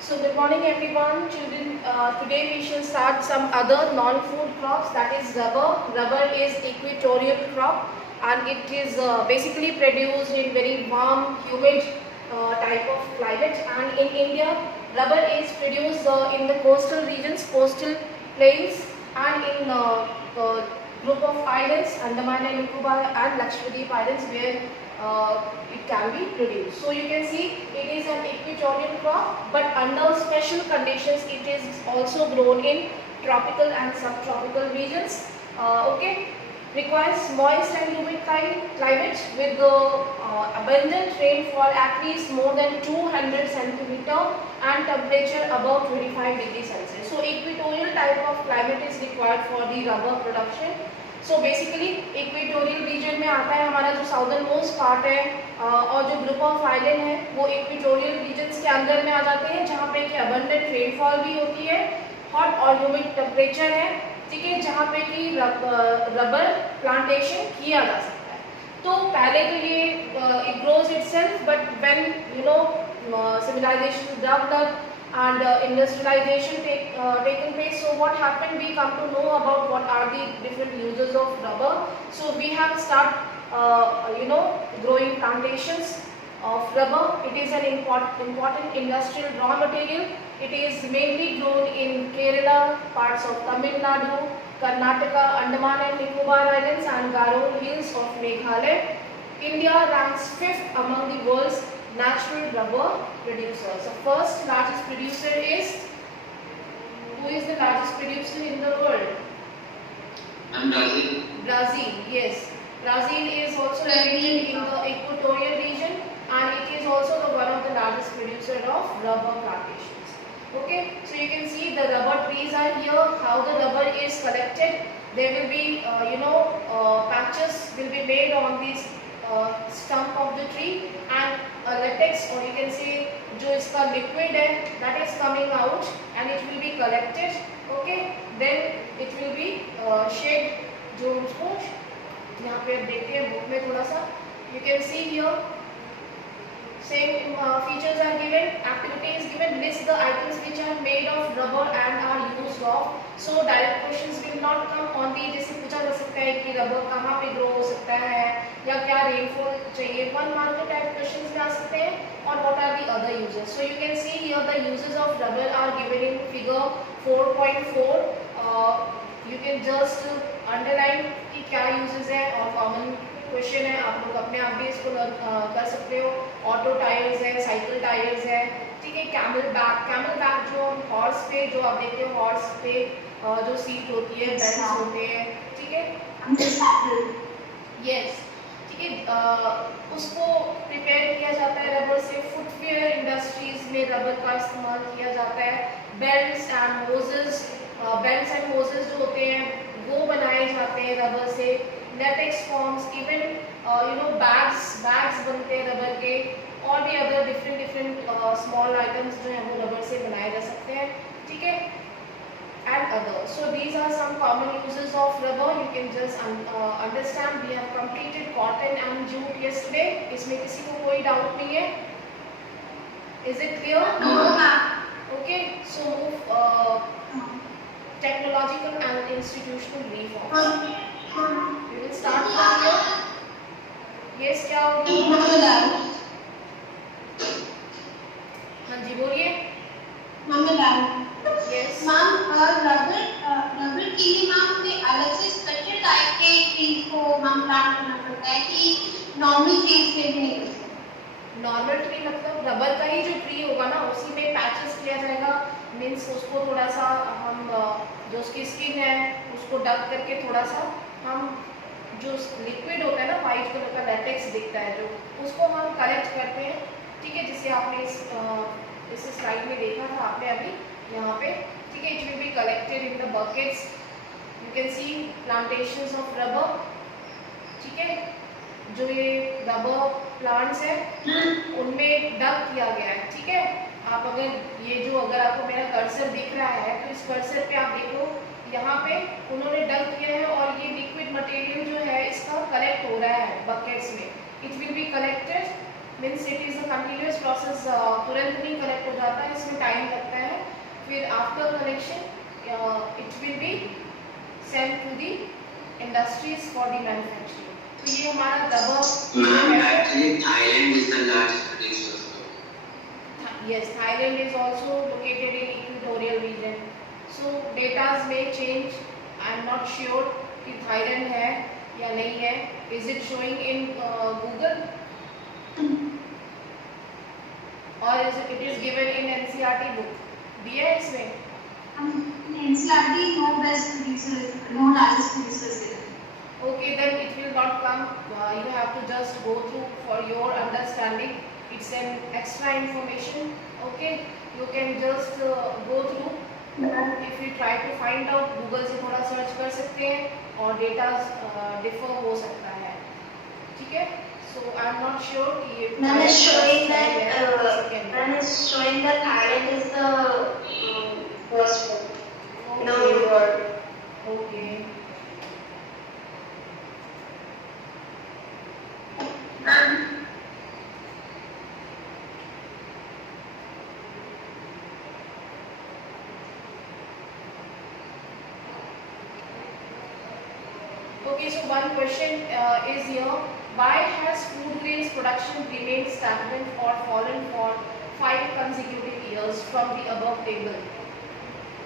So good morning everyone. Children, today we shall start some other non-food crops, that is rubber. Rubber is equatorial crop and it is basically produced in very warm, humid type of climate, and in India rubber is produced in the coastal regions, coastal plains, and in group of islands, Andaman and Nicobar and Lakshadweep Islands, where it can be produced. So you can see it is an equatorial crop, but under special conditions it is also grown in tropical and subtropical regions. Okay, requires moist and humid climate with abundant rainfall at least more than 200 centimeter and temperature above 25 degrees Celsius. So equatorial type of climate is required for the rubber production. So basically equatorial region में आता है हमारा जो southern most part है और जो group of island है वो इक्वेटोरियल रीजन्स के अंदर में आ जाते हैं, जहाँ पे कि अबंडेंट रेनफॉल भी होती है, हॉट और ह्यूमिड टेम्परेचर है, ठीक है, जहाँ पे कि रबर प्लांटेशन किया जा सकता है. तो पहले तो ये it grows itself, but when you know civilization develop and industrialization taken place. So what happened, we come to know about what are the different uses of rubber. So we have start growing plantations of rubber. It is an important industrial raw material. It is mainly grown in Kerala, parts of Tamil Nadu, Karnataka, Andaman and Nicobar Islands and Garo Hills of Meghalaya. India ranks 5th among the world's natural rubber producer. So first largest producer is, who is the largest producer in the world? Brazil. Brazil, yes. Brazil is also located in the equatorial region and it is also one of the largest producer of rubber plantations. Okay, so you can see the rubber trees are here. How the rubber is collected? There will be patches will be made on this stump of the tree, and latex, or you can see जो इसका liquid है, that is coming out and it will be collected. Okay, then it will be shaped. जो उसको यहाँ पे आप देखते हैं बुक में थोड़ा सा, you can see here same features are given, activity is given, list the items which are made of rubber and are used of. So direct questions will not come on the, जैसे पूछा जा सकता है कि रबर कहाँ पे ग्रो हो सकता है या क्या रेनफॉल चाहिए, 1 मार्क टाइप क्वेश्चंस में आ सकते हैं. और what are the other uses? So you can see here the uses of rubber are given in figure 4.4. You can just underline कि क्या uses है, और common क्वेश्चन है, आप लोग अपने आप भी इसको कर सकते हो. ऑटो टायर्स है, साइकिल टायर्स है, ठीक है. कैमल बैक जो हॉर्स पे जो आप देखते हो, हॉर्स पे जो सीट होती है, बेल्ट होते हैं, ठीक है, यस, ठीक है. उसको प्रिपेयर किया जाता है रबर से. फुटवेयर इंडस्ट्रीज में रबर का इस्तेमाल किया जाता है. बेल्ट्स एंड होजेस जो होते हैं वो बनाए जाते हैं रबर से. लेटेक्स फॉर्म्स, इवन बैग्स बनते हैं रबर के, और भी अदर डिफरेंट स्मॉल आइटम्स जो हैं वो रबर से बनाए जा सकते हैं, ठीक है, and others. So these are some common uses of rubber. You can just understand. We have completed cotton and jute yesterday. इसमें किसी को कोई डाउट नहीं है? Is it clear? Okay. So move technological and institutional reforms. We will start from here. Yes, क्या होगा? हाँ जी बोलिए. Yes. रबर के लिए हमें अलग से स्पेशल टाइप के ट्रीज को हम प्लांट करना पड़ता है कि नॉर्मल ट्रीज से भी नहीं कर सकते. नॉर्मल ट्री मतलब रबर का ही जो ट्री होगा ना, उसी में पैचेस किया जाएगा. मीन्स उसको थोड़ा सा हम जो उसकी स्किन है उसको डक करके थोड़ा सा हम जो लिक्विड होता है ना, वाइट कलर का लेटेक्स दिखता है जो, उसको हम कलेक्ट करते हैं, ठीक है, जिसे आपने इस स्लाइड में देखा था आपने अभी यहाँ पे, ठीक है. It will be collected in the buckets. You can C plantations of rubber, ठीक है. जो ये रबर प्लांट्स है उनमें डक किया गया है, ठीक है. आप अगर आपको मेरा कर्सर दिख रहा है तो इस कर्सर पे आप देखो, यहाँ पे उन्होंने डक किया है और ये लिक्विड मटेरियल जो है इसका कलेक्ट हो रहा है बकेट्स में. It will be collected means it is a continuous process, तुरंत नहीं कलेक्ट हो जाता है, इसमें टाइम लगता है। फिर after collection it will be send to the industries for the manufacturing. तो ये हमारा rubber actually Thailand is the largest producer. Yes, Thailand is also located in equatorial region. So datas may change. I am not sure कि Thailand है या नहीं है. Is it showing in Google? Or it is given in NCERT book? दिया है इसमें? NCERT no best producer, no largest producer is there. Okay, then it will not come. You have to just go through for your understanding. It's an extra information. Okay, you can just go through. If you try to find out, Google से थोड़ा सर्च कर सकते हैं और data differ हो सकता है, ठीक है? So I'm not sure कि None is showing that Thailand is the first one. No word. Okay. Okay, so one question is here. Why has food grains production remained stagnant or fallen for 5 consecutive years from the above table?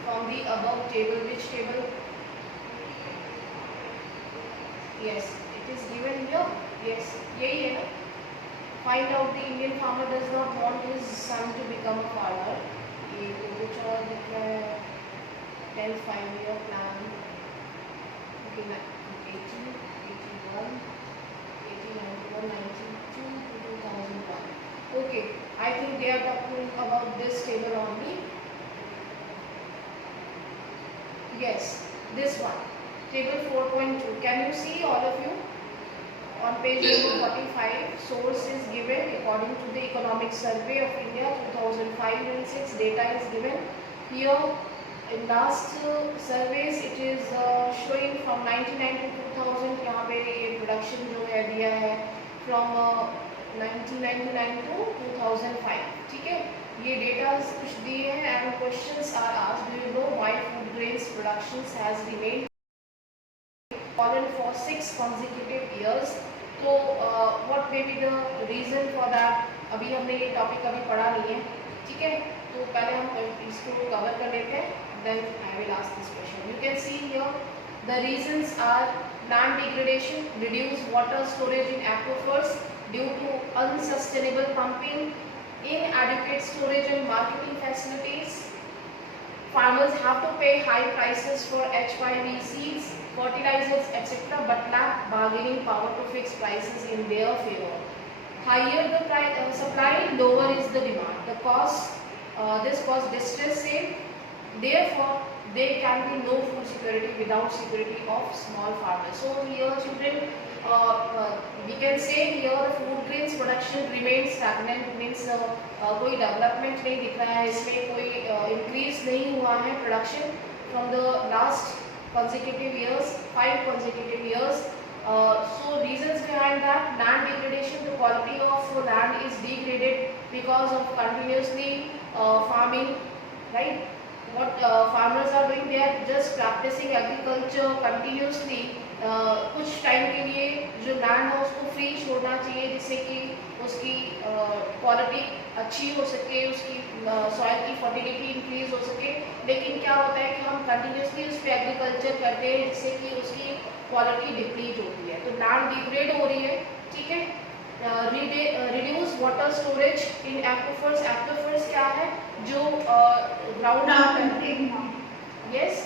From the above table, which table? Yes, it is given here. Yes, यही है ना? Find out the Indian farmer does not want his son to become a farmer. ये कुछ और दिख रहा है. 10th 5-year plan. Okay, 80, 81, 80, 91, 92 to 2001. Okay, I think they are talking about this table only. Yes, this one. Table 4.2. Can you see all of you? On page 45, source is given according to the Economic Survey of India 2005-06. Data is given here. In last surveys, it is showing from 99 to 2000. यहाँ पे ये production जो है दिया है from 1999 to 2005. ठीक है? ये data कुछ दिए हैं and questions are asked. Do you know why food grains productions has remained fallen for 6 consecutive years? तो what may be the reason for that? अभी हमने ये topic अभी पढ़ा नहीं है, ठीक है? तो पहले हम इसको cover कर लेते हैं. Then I will ask this question. You can see here the reasons are land degradation, reduced water storage in aquifers due to unsustainable pumping, inadequate storage and marketing facilities. Farmers have to pay high prices for HYV seeds, fertilizers, etc., but lack bargaining power to fix prices in their favor. Higher the supply, lower is the demand. The cost, this cause distress sale. Therefore, there can be no food security without security of small farmers. So here, children, we can say here food grains production remains stagnant. Means कोई development नहीं दिख रहा है, इसमें कोई increase नहीं हुआ है production from the last consecutive years, 5 consecutive years. So reasons behind that: land degradation. The quality of land is degraded because of continuously farming, right? What farmers are doing, they are just practicing agriculture continuously. कुछ टाइम के लिए जो लैंड है उसको फ्री छोड़ना चाहिए जिससे कि उसकी क्वालिटी अच्छी हो सके, उसकी सॉइल की फर्टिलिटी इंक्रीज हो सके. लेकिन क्या होता है कि हम कंटिन्यूसली उस पर एग्रीकल्चर करते हैं जिससे कि उसकी क्वालिटी डिप्लीट होती है, तो लैंड डिग्रेड हो रही है, ठीक है. रिड्यूस वाटर स्टोरेज इन एक्विफर्स. एक्विफर्स क्या है? जो ग्राउंड वाटर. यस,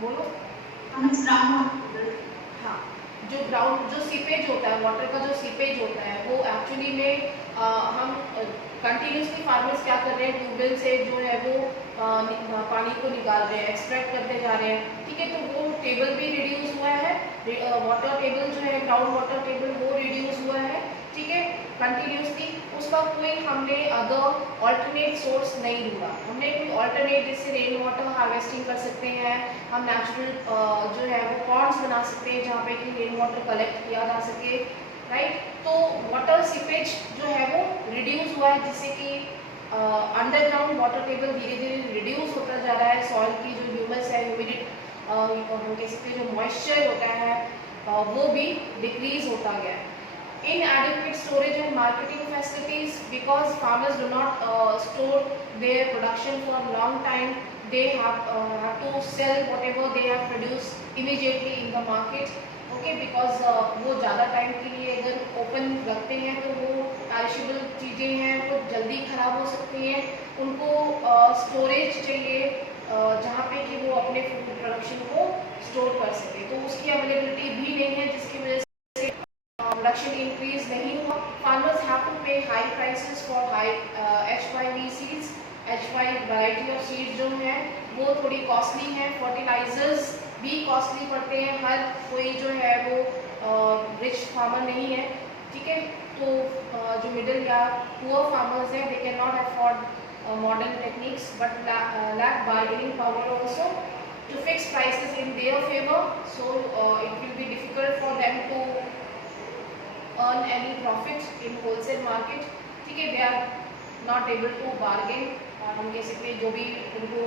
बोलो. हाँ, जो ग्राउंड, जो सीपेज होता है, वाटर का जो सीपेज होता है, वो एक्चुअली में हम कंटिन्यूसली फार्मर्स क्या कर रहे हैं, ट्यूबवेल से जो है वो पानी को निकाल रहे हैं, एक्सट्रैक्ट करते जा रहे हैं, ठीक है. तो वो टेबल भी रिड्यूस हुआ है, वाटर टेबल जो है, ग्राउंड वाटर टेबल, वो रिड्यूस हुआ है, ठीक है, कंटिन्यूसली. उसका कोई हमने अदर ऑल्टरनेट सोर्स नहीं ढूंढा. हमने कोई ऑल्टरनेट, जैसे रेन वाटर हार्वेस्टिंग कर सकते हैं हम, नेचुरल जो है वो पॉन्ड्स बना सकते हैं जहाँ पे कि रेन वाटर कलेक्ट किया जा सके, राइट। तो वाटर सीपेज जो है वो रिड्यूस हुआ है, जिससे कि अंडरग्राउंड वाटर टेबल धीरे धीरे रिड्यूस होता जा रहा है। सॉइल की जो ह्यूमस है, ह्यूमिडिटी, हम कह सकते हैं जो मॉइस्चर होता है वो भी डिक्रीज होता गया है। Inadequate storage and marketing facilities, because farmers do not store their production for a long time. They have to sell whatever they have produced immediately in the market. Okay, because वो ज़्यादा टाइम के लिए अगर ओपन रखते हैं तो वो पेरिशेबल चीज़ें हैं, वो जल्दी ख़राब हो सकती हैं। उनको स्टोरेज चाहिए जहाँ पे कि वो अपने फूड प्रोडक्शन को स्टोर कर सके, तो उसकी अवेलेबिलिटी भी नहीं है, जिसकी वजह से प्रोडक्शन इंक्रीज नहीं हुआ। फार्मर्स हैव टू पे high prices for high H5 seeds. H5 variety of seeds जो हैं वो थोड़ी कॉस्टली हैं। फर्टिलाइजर्स भी कॉस्टली पड़ते हैं। हर कोई जो है वो रिच फार्मर नहीं है, ठीक है। तो जो मिडिल या पुअर फार्मर्स हैं, they can not afford modern techniques but lack bargaining power also to fix prices in their favor, so it will be difficult for them to earn any profit in wholesale market, ठीक है। they are not able to bargain, और हम कह सकते हैं जो भी उनको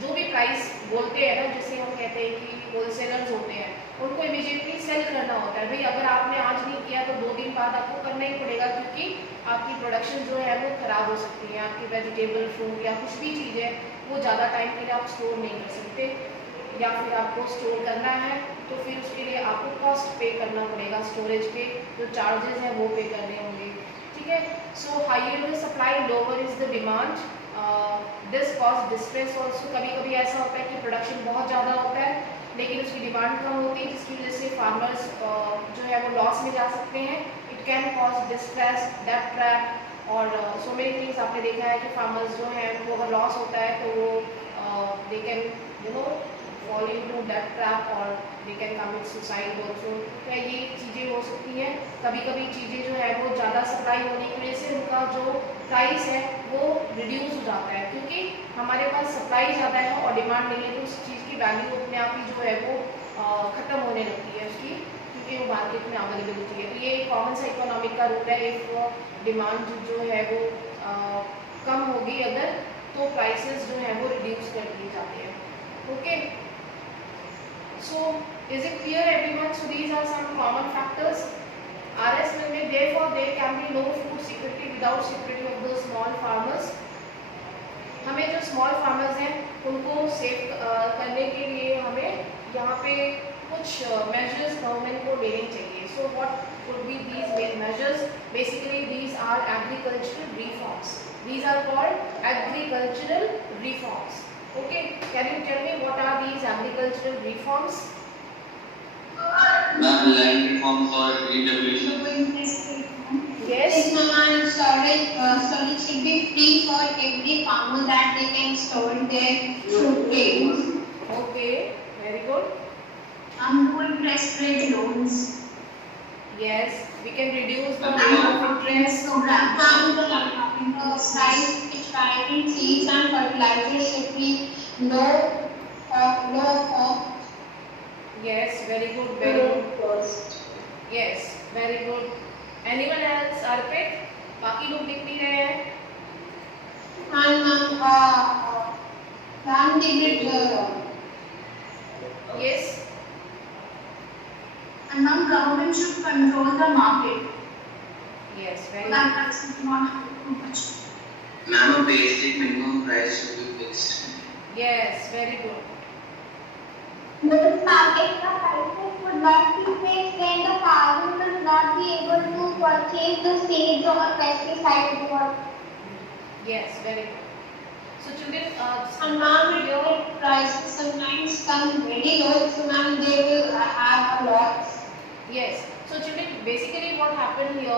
जो भी प्राइस बोलते हैं ना, जिसे हम कहते हैं कि होलसेलर्स होते हैं, उनको इमीडिएटली सेल करना होता है। भाई अगर आपने आज नहीं किया तो 2 दिन बाद आपको करना ही पड़ेगा, क्योंकि आपकी प्रोडक्शन जो है वो ख़राब हो सकती है। आपकी वेजिटेबल, फ्रूट या कुछ भी चीज़ है वो ज़्यादा टाइम के लिए आप स्टोर नहीं कर सकते, या फिर आपको स्टोर करना है तो फिर उसके लिए आपको कॉस्ट पे करना पड़ेगा। स्टोरेज के जो चार्जेस हैं वो पे करने होंगे, ठीक है। So higher the supply, lower is the demand, this cause distress also. कभी कभी ऐसा होता है कि प्रोडक्शन बहुत ज़्यादा होता है लेकिन उसकी डिमांड कम होती है, जिसकी वजह से फार्मर्स जो है वो लॉस में जा सकते हैं। इट कैन कॉज डिस्ट्रेस, डेब्ट ट्रैप, और सो मेनी थिंग्स। आपने देखा है कि फार्मर्स जो हैं उनको अगर लॉस होता है तो वो दे कैन फॉल इनटू डेब्ट ट्रैप, और they can commit suicide also. तो ये चीज़ें हो सकती हैं। कभी कभी चीज़ें जो है वो ज़्यादा सप्लाई होने की वजह से उनका जो प्राइस है वो रिड्यूस हो जाता है, क्योंकि हमारे पास सप्लाई ज़्यादा है और डिमांड नहीं है, तो उस चीज़ की वैल्यू अपने आप ही जो है वो ख़त्म होने लगती है उसकी, क्योंकि वो मार्केट में अवेलेबिलिटी है। तो ये कॉमन सा इकोनॉमिक का रूल है। इफ डिमांड जो है वो कम होगी अगर, तो प्राइसेस जो है वो रिड्यूस कर दिए जाते हैं। Okay, so is it clear everyone? So these are some common factors. RS में therefore there can be no food security without security of the small farmers। हमें जो स्मॉल फार्मर्स हैं उनको सेव करने के लिए हमें यहाँ पे कुछ मेजर्स गवर्नमेंट को लेने चाहिए। So what could be these main measures? Basically these are agricultural reforms. These are called agricultural reforms. Okay, can you tell me what are these agricultural reforms? Ma'am, land reforms or green revolution. Yes. Storage should be free for every farmer, that they can store their fruit grains. Okay, very good. No interest rate loans. Yes, we can reduce the rate of interest. The price which variety seeds and fertilizers should be low cost. Yes, very good, very good. Yes, very good. Anyone else? Arpit? बाकी लोग दिख नहीं रहे हैं। Yes. And now government should control the market. Yes, very That good. tax is not too much. Ma'am, a basic minimum price should be fixed. Yes, very good. This market prices would not be fixed, then the farmer will not be able to purchase the seeds or pesticides or Yes, very good. So children, and now the prices sometimes come very low, so now they will have a lot. yes. So children, basically what happened here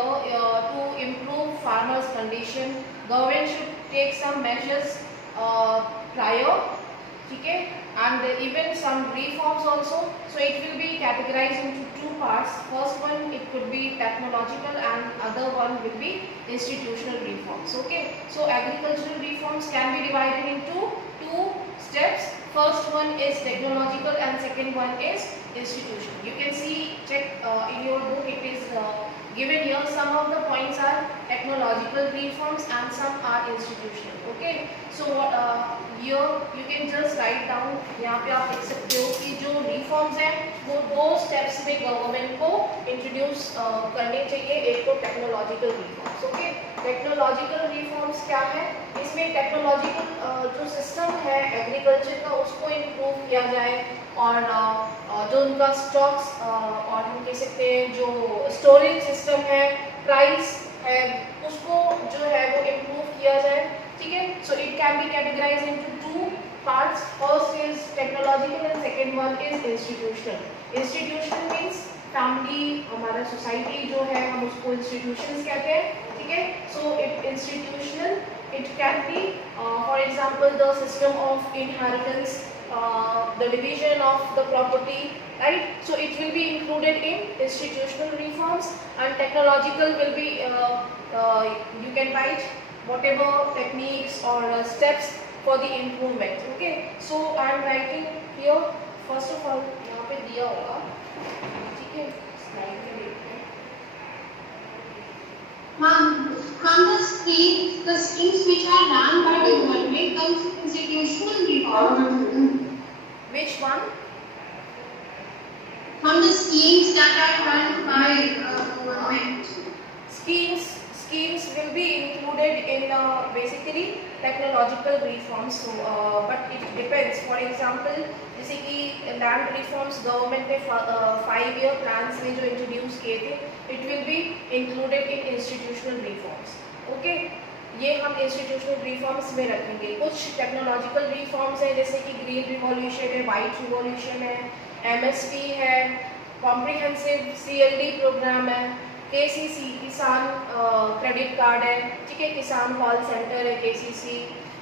to improve farmers' condition, government should take some measures prior, okay, and even some reforms also. So it will be categorized into 2 parts. First one, it could be technological, and other one will be institutional reforms. Okay, so agricultural reforms can be divided into 2 steps. First one is technological and second one is institution. You can see, check in your book, it is given here. Some of the points are technological reforms and some are institutional. Okay, so here you can just write down. यहाँ पे आप देख सकते हो कि जो reforms हैं वो 2 steps में government को introduce करने चाहिए. एक तो technological reforms. Okay, technological reforms क्या है? इसमें technological जो system है agriculture का उसको improve किया जाए और जो उनका stocks और हम कह सकते हैं जो storage system है, price है, उसको जो है वो improve किया जाए. ठीक है, so it can be categorized into 2 parts. First is technological and second one is institutional. Institutional means family, हमारा society जो है हम उसको institutions कहते हैं. ठीक है, so it institutional, it can be for example the system of inheritance, the division of the property, right? So it will be included in institutional reforms. And technological will be you can write whatever techniques or steps for the improvement. Okay, so I am writing here. First of all यहाँ पे दिया होगा, ठीक है, slide में देखते हैं. From the schemes which are run by the government comes institutional reform. Which one? From the schemes that are run by government. Schemes will be included in basically technological reforms. So but it depends. For example, जैसे कि land reforms government ने 5-year plans में जो introduce किए थे, it will be included in institutional reforms. Okay, ये हम institutional reforms में रखेंगे. कुछ technological reforms हैं जैसे कि green revolution है, white revolution है, MSP है, comprehensive CLD program है, KCC किसान क्रेडिट कार्ड है, ठीक है, किसान कॉल सेंटर है KCC.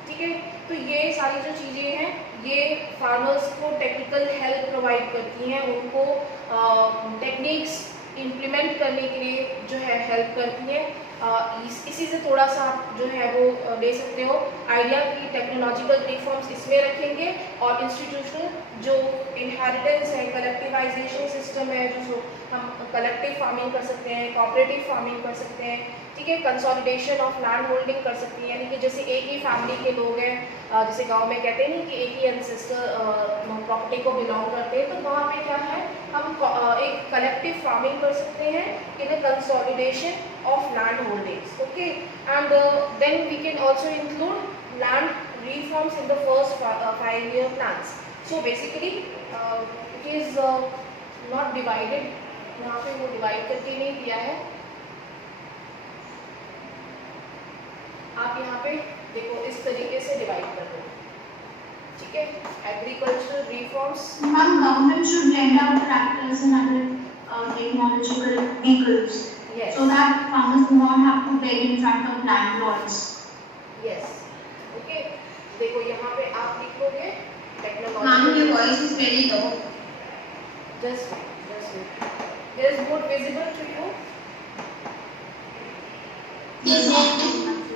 ठीक है, तो ये सारी जो चीज़ें हैं ये फार्मर्स को टेक्निकल हेल्प प्रोवाइड करती हैं, उनको टेक्निक्स इम्प्लीमेंट करने के लिए जो है हेल्प करती हैं. इसी से थोड़ा सा आप जो है वो ले सकते हो आइडिया कि टेक्नोलॉजिकल रिफॉर्म्स इसमें रखेंगे और इंस्टीट्यूशनल जो इनहेरिटेंस है, कलेक्टिवाइजेशन सिस्टम है, जो हम कलेक्टिव फार्मिंग कर सकते हैं, कोऑपरेटिव फार्मिंग कर सकते हैं. ठीक है, कंसोलिडेशन ऑफ लैंड होल्डिंग कर सकती है, यानी कि जैसे एक ही फैमिली के लोग हैं, जैसे गांव में कहते हैं कि एक ही एंसेस्टर प्रॉपर्टी को बिलोंग करते हैं, तो वहाँ पे क्या है हम एक कलेक्टिव फार्मिंग कर सकते हैं in a consolidation of land holdings. Okay, and then we can also include land reforms in the first 5-year plans. So basically it is not divided. यहाँ पे वो डिवाइड करके नहीं दिया है. आप यहाँ पे देखो इस तरीके से डिवाइड कर दो. ठीक है, agricultural reforms. Government should lend out tractors and other technological vehicles. Yes. So that farmers do not have to beg in front of landlords. Yes. Okay. देखो यहाँ पे आप लिखोगे Ma'am, technology. your voice is very low. Just wait. There is board visible to you. Yes, ma'am.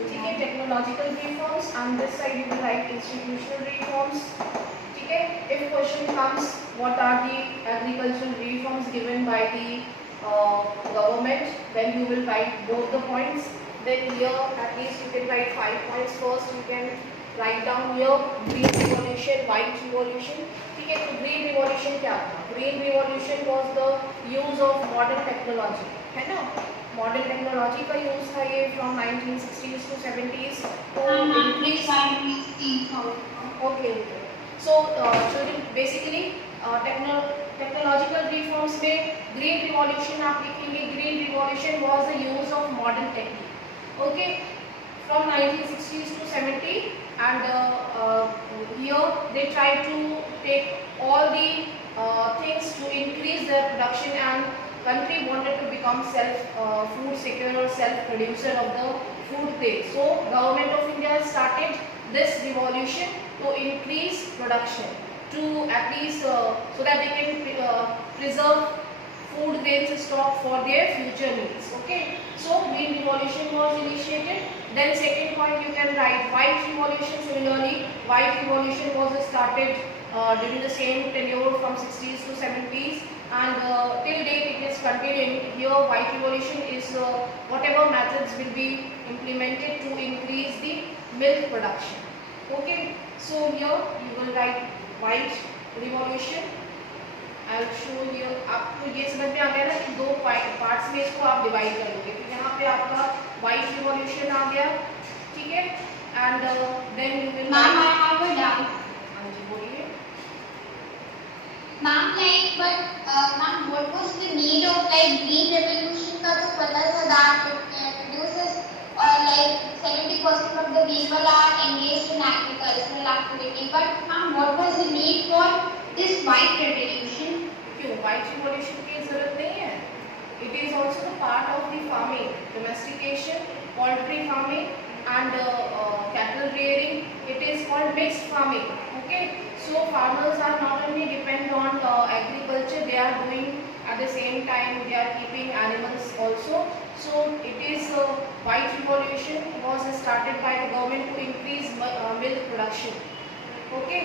ठीक है, technological reforms and this side you will write institutional reforms. ठीक है, if question comes what are the agricultural reforms given by the government, then you will write both the points. Then here at least you can write 5 points. First you can write down here green revolution, white revolution. ठीक है, तो green revolution क्या था? Green revolution was the use of modern technology, है ना? Modern technology का यूज था ये from 1960s to 70s to increase. Okay. So children basically technological reforms में green revolution आप लिखेंगे. Green revolution was the use of modern technique. Okay, from 1960s to 70, and here they try to take all the things to increase their production, and country wanted to become food secure or self producer of the food grain. So government of India started this revolution to increase production, to at least so that they can preserve food grains stock for their future needs. Okay, so green revolution was initiated. Then second point you can write white revolution. Similarly, white revolution was started during the same tenure from 60s to 70s, and till date it is continuing. Here white revolution is whatever methods will be implemented to increase the milk production. Okay, so here you will write white revolution. I'll show you. आपको ये समझ में आ गया ना कि दो पार्ट्स में इसको आप डिवाइड कर लोगे। तो यहाँ पे आपका white revolution आ गया, ठीक है, and then you will Ma'am, I have a doubt. हाँ जी बोलिए। Ma'am, like, but ma'am, what was the need of like green revolution का तो पता था that it produces like 70% of the people are engaged in agricultural activity. But ma'am, what was the need for this white revolution? क्यों white revolution की जरूरत नहीं है? It is also the part of the farming, domestication, poultry farming, and cattle rearing. It is called mixed farming. Okay, so farmers are not only depend on agriculture; they are doing at the same time they are keeping animals also. So it is white revolution was started by the government to increase milk production. Okay.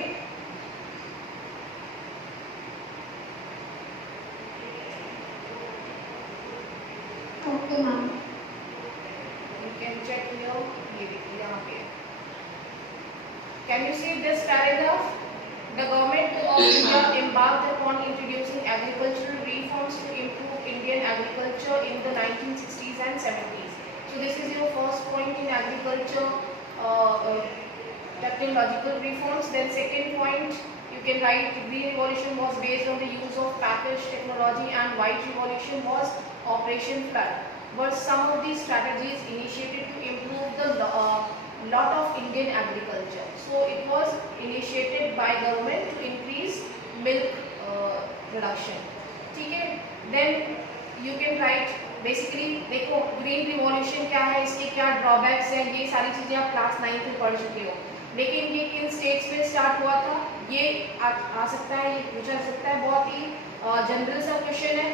Okay, ma'am. You can check here. ये देखिए यहाँ पे। Can you see this paragraph? The government of Yes, India ma'am. embarked upon introducing agricultural reforms to improve Indian agriculture in the 1960s and 70s. So this is your first point in agriculture, technological reforms. Then second point, you can write green revolution was based on the use of package technology, and white revolution was Operation Flood. Were some of these strategies initiated to improve the lot of Indian agriculture. So it was initiated by government to increase milk production. ठीक है? Then you can write basically देखो green revolution क्या है, इसके क्या drawbacks हैं, ये सारी चीजें आप क्लास 9 में पढ़ चुके हो। लेकिन ये किन स्टेट्स में स्टार्ट हुआ था, ये आ सकता है, ये पूछा जा सकता है। बहुत ही जनरल सा क्वेश्चन है।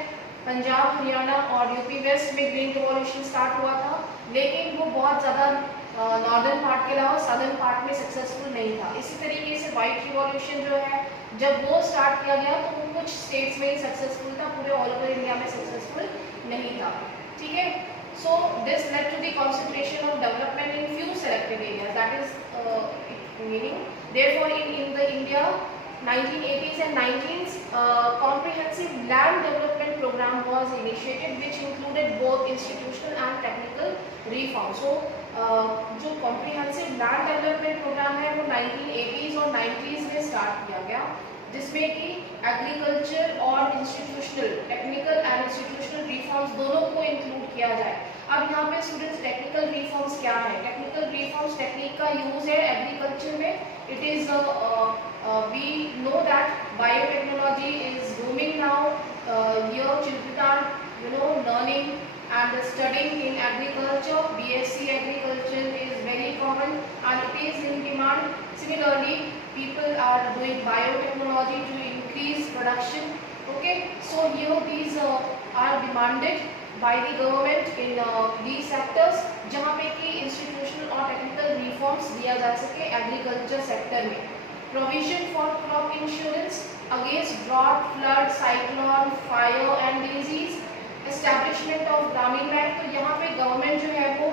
पंजाब, हरियाणा और यूपी वेस्ट में ग्रीन रिवॉल्यूशन स्टार्ट हुआ था, लेकिन वो बहुत ज़्यादा नॉर्दर्न पार्ट के अलावा सदर्न पार्ट में सक्सेसफुल नहीं था। इसी तरीके से वाइट रिवॉल्यूशन जो है, जब वो स्टार्ट किया गया तो वो कुछ स्टेट्स में ही सक्सेसफुल था, पूरे ऑल ओवर इंडिया में सक्सेसफुल नहीं था। ठीक है, so this led to the concentration of development in few selected areas, that is meaning therefore in the India 1980s and 90s, comprehensive land development program was initiated, which included both institutional and technical reforms. So, जो comprehensive land development program है, वो 1980s और 90s में start किया गया, जिसमें कि agriculture और institutional, technical and institutional reforms दोनों को include किया जाए। अब यहाँ पे स्टूडेंट्स टेक्निकल रिफॉर्म्स क्या है? टेक्निकल रिफॉर्म्स टेक्निक का यूज है एग्रीकल्चर में। It is we know that biotechnology is booming now, here children are learning and studying in agriculture. BSc agriculture is very common and it is in demand. Similarly, people are doing biotechnology to increase production. Okay, so here these are demanded by the government in these sectors, जहाँ पे कि institutional और technical reforms दिया जा सके agriculture sector में। Provision for crop insurance against drought, flood, cyclone, fire and disease. Establishment of ग्रामीण बैंक, तो यहाँ पे गवर्नमेंट जो है वो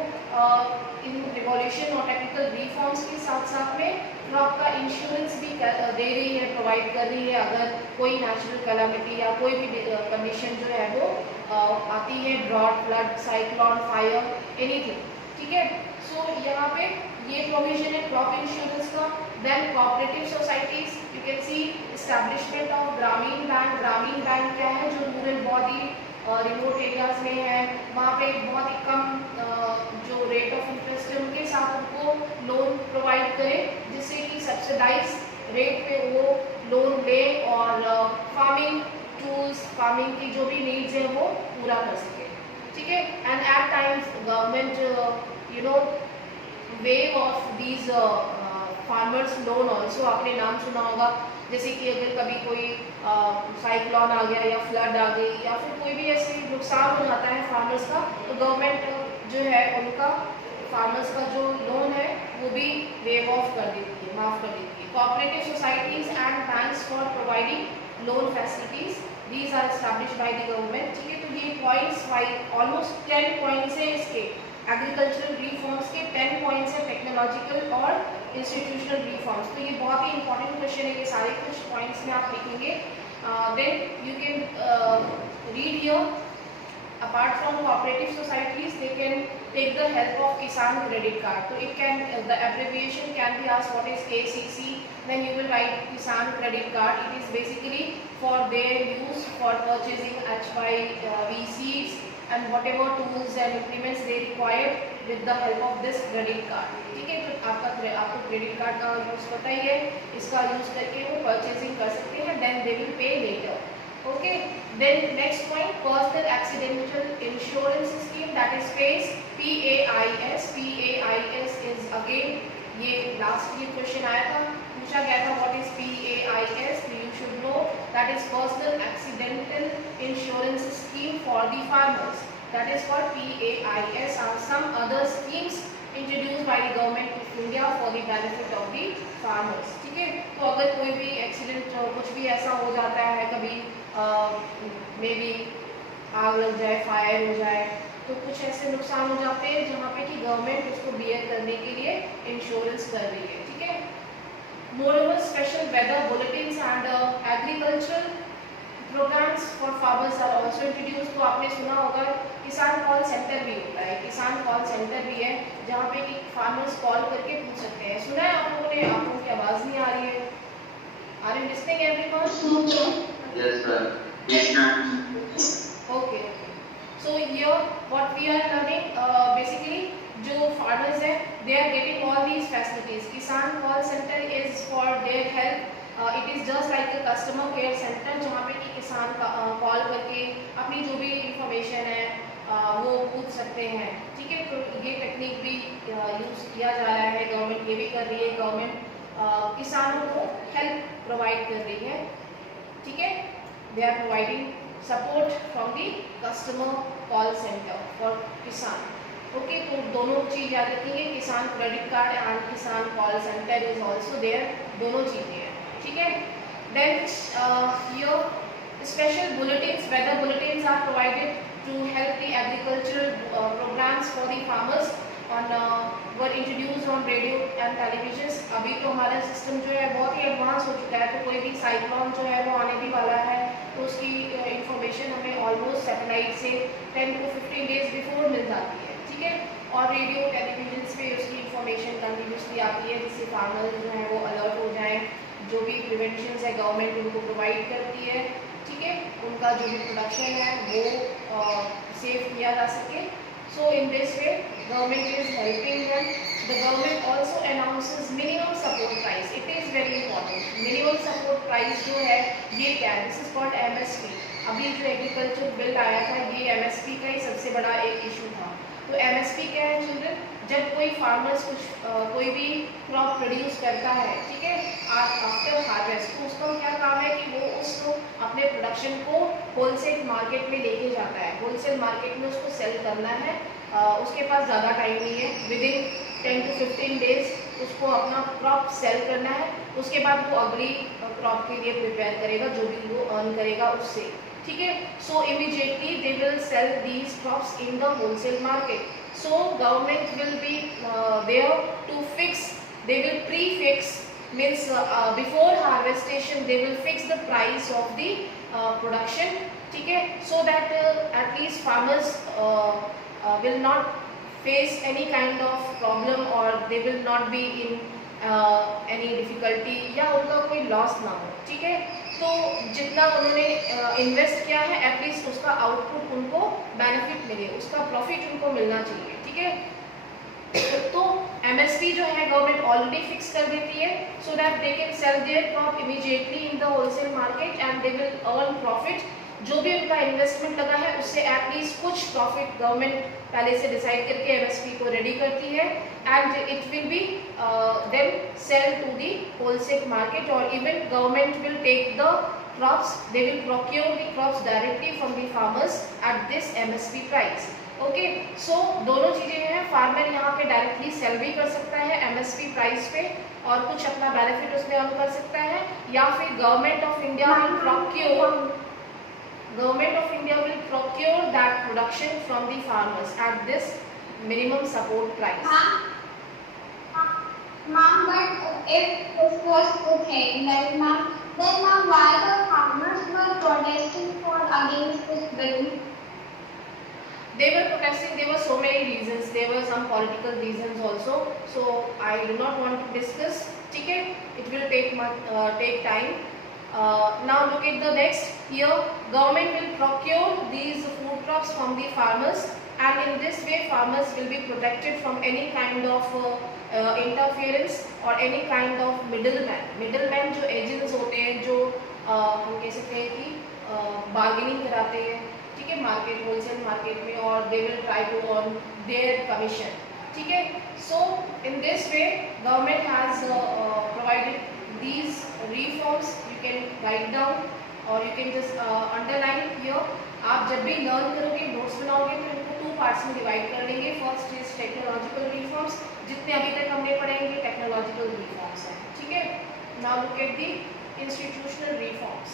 इन रिवॉल्यूशन और टेक्निकल रिफॉर्म्स के साथ साथ में क्रॉप का इंश्योरेंस भी दे रही है, प्रोवाइड कर रही है। अगर कोई नेचुरल कैलामिटी या कोई भी कंडीशन जो है वो आती है, drought, flood, cyclone, fire, anything, ठीक है। सो यहाँ पे ये प्रोविजन है क्रॉप इंश्योरेंस का। Then cooperative societies, you can see establishment of Gramin bank. Gramin bank क्या है? जो रूरल बॉडी रिमोट एरियाज में है, वहाँ पे बहुत ही कम जो रेट ऑफ इंटरेस्ट है उनके साथ उनको लोन प्रोवाइड करें, जिससे कि सब्सिडाइज रेट पे वो लोन ले और फार्मिंग टूल्स, फार्मिंग की जो भी नीड्स है वो पूरा कर सके। ठीक है, and at times government waive of these farmers loan also. आपने नाम सुना होगा, जैसे कि अगर कभी कोई साइक्लोन आ गया या फ्लड आ गई या फिर कोई भी ऐसे नुकसान हो जाता है फार्मर्स का, तो गवर्नमेंट जो है उनका फार्मर्स का जो लोन है भी वेव ऑफ कर देती है, माफ कर देती है। Cooperative societies and banks for providing loan facilities, these are established by the government. ठीक है, तो ये पॉइंट्स ऑलमोस्ट 10 पॉइंट्स है इसके एग्रीकल्चरल रिफॉर्म्स के, 10 पॉइंट्स है टेक्नोलॉजिकल और इंस्टीट्यूशनल रिफॉर्म्स। तो ये बहुत ही इंपॉर्टेंट क्वेश्चन है, ये सारे कुछ पॉइंट्स में आप लिखेंगे। Then you can read here, apart from cooperative societies they can take the help of Kisan credit card. So it can, the abbreviation can be asked what is KCC, then you will write Kisan credit card. It is basically for their use for purchasing HY seeds and whatever tools and implements they require with the help of this credit card. ठीक है, तो आपको credit card का यूज़ पता ही है, इसका यूज़ करके वो परचेजिंग कर सकते हैं, then they will pay later. Okay, then next point, personal accidental insurance scheme, that is PAIS, PAIS. PAIS is again, ये last year question आया था, पूछा गया था what is PAIS, so you should know that is personal accidental insurance scheme for the farmers, that is called PAIS, and some other schemes introduced by the government of India for the benefit of the farmers. ठीक है, तो अगर कोई भी एक्सीडेंट कुछ भी ऐसा हो जाता है, कभी मे बी आग लग जाए, फायर हो जाए, तो कुछ ऐसे नुकसान हो जाते हैं जहाँ पे कि गवर्नमेंट उसको बियर करने के लिए इंश्योरेंस कर रही है। ठीक है, moreover special weather bulletins and agricultural programmes for farmers are also introduce. तो आपने सुना होगा किसान कॉल सेंटर भी होता है, किसान कॉल सेंटर भी है जहाँ पे कि फार्मर्स कॉल करके पूछ सकते हैं। सुना है आप लोगों ने? आप लोगों की आवाज़ नहीं आ रही है, are you listening everyone? Yes, sir. Yes, ma'am. Okay. So here what we are learning, basically जो farmers हैं they are getting all these facilities. Kisan call center is for their help. It is just like a customer care center जहाँ पे कि किसान का कॉल करके अपनी जो भी इंफॉर्मेशन है वो पूछ सकते हैं। ठीक है, तो ये टेक्निक भी यूज़ किया जा रहा है, गवर्नमेंट ये भी कर रही है, गवर्नमेंट किसानों को हेल्प प्रोवाइड कर रही है। ठीक है, they are providing support from the customer call center for Kisan. Okay, तो दोनों चीज़ याद रखेंगे, Kisan credit card and Kisan call centre is also there, दोनों चीज़ें हैं। ठीक है, then your special bulletins, weather bulletins are provided to help the agricultural programmes for the farmers on were introduced on radio and televisions। अभी तो हमारा सिस्टम जो है बहुत ही एडवांस हो चुका है, तो कोई भी साइक्लोन जो है वो आने भी वाला है, तो उसकी इंफॉर्मेशन हमें ऑलमोस्ट सैटेलाइट से 10 to 15 डेज बिफोर मिल जाती है। ठीक है, और रेडियो टेलीविजन पे उसकी इंफॉर्मेशन कंटिन्यूसली आती है, जिससे फार्मर जो है वो अलर्ट हो जाएं, जो भी प्रिवेंशन है गवर्नमेंट उनको प्रोवाइड करती है। ठीक है, उनका जो भी प्रोडक्शन है वो सेव किया जा सके। So in this way, government is helping them. The government also announces minimum support price. It is very important. Minimum support price जो है ये क्या है? This is called MSP. अभी जो एग्रीकल्चर बिल आया था ये MSP का ही सबसे बड़ा एक इशू था। तो MSP क्या है चिल्ड्रन? जब कोई फार्मर्स कोई भी क्रॉप प्रोड्यूस करता है, ठीक है, आफ्टर हार्वेस्ट, तो उसका क्या काम है कि वो उसको अपने प्रोडक्शन को होलसेल मार्केट में लेके जाता है, होलसेल मार्केट में उसको सेल करना है। उसके पास ज़्यादा टाइम नहीं है, विदिन 10 to 15 डेज उसको अपना क्रॉप सेल करना है। उसके बाद वो अगली क्रॉप के लिए प्रिपेयर करेगा, जो भी वो अर्न करेगा उससे। ठीक है, so immediately they will sell these crops in the wholesale market. So government will be there to fix, they will prefix, means before harvestation they will fix the price of the production, ठीक है, so that at least farmers will not face any kind of problem or they will not be in any difficulty या उनका कोई लॉस ना हो। ठीक है, तो जितना उन्होंने इन्वेस्ट किया है एटलीस्ट उसका आउटपुट उनको बेनिफिट मिले, उसका प्रॉफिट उनको मिलना चाहिए। ठीक है, तो MSP जो है गवर्नमेंट ऑलरेडी फिक्स कर देती है, so that they can sell their crop immediately in the wholesale market and they will earn profit. जो भी उनका इन्वेस्टमेंट लगा है उससे एटलीस्ट कुछ प्रॉफिट गवर्नमेंट पहले से डिसाइड करके MSP को रेडी करती है and it will be then sell to the wholesale market और even government will take the crops, they will procure the crops directly from the farmers at this MSP price। Okay, so दोनों चीज़ें हैं, फार्मर यहाँ पे directly cell भी कर सकता है, MSP प्राइस पे और कुछ अपना बेनिफिट उसमें अर्न कर सकता है, या फिर government of India will procure that production from the farmers at this minimum support price. Ma'am, but if this was okay, like ma'am, then ma'am, why the farmers were protesting for against this bill? They were protesting, there were so many reasons, there were some political reasons also, so I do not want to discuss. Okay, it will take time. Now look at the next. Here government will procure these food crops from the farmers, and in this way farmers will be protected from any kind of interference or any kind of middleman जो agents होते हैं, जो हम कह सकते हैं कि bargaining कराते हैं, ठीक है, मार्केट होलसेल मार्केट में, और they will try to earn their commission, ठीक है. So in this way government has provided these reforms. You can write down और you can just underline here. आप जब भी लर्न करोगे, नोट्स बनाओगे, तो इनको 2 पार्ट्स में डिवाइड कर लेंगे. फर्स्ट इज टेक्नोलॉजिकल रिफॉर्म्स, जितने अभी तक हमने पढ़ेंगे टेक्नोलॉजिकल रिफॉर्म्स हैं, ठीक है. Now look at the institutional reforms.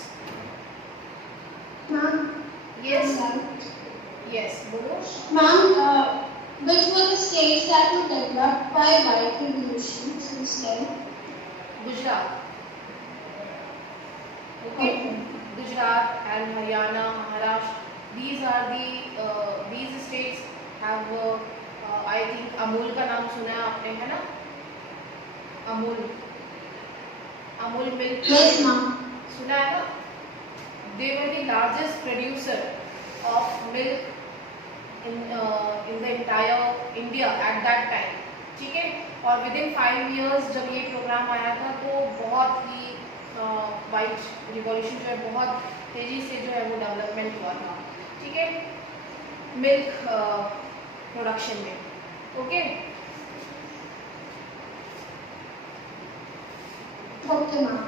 Yes, yes, बोलो. Ma'am, which were the states that were developed by white revolution since then? Gujarat. Okay. Gujarat and Haryana, Maharashtra. These are these states have I think Amul का नाम सुना है आपने, है ना? Amul milk. Yes, ma'am. सुना है ना? They were the largest producer of milk in the entire India at that time, ठीक है. और within 5 years जब ये प्रोग्राम आया था, तो बहुत ही वाइट रिवॉल्यूशन जो है, बहुत तेज़ी से जो है वो डेवलपमेंट हुआ था, ठीक है, मिल्क प्रोडक्शन में. ओके. Okay, ma'am.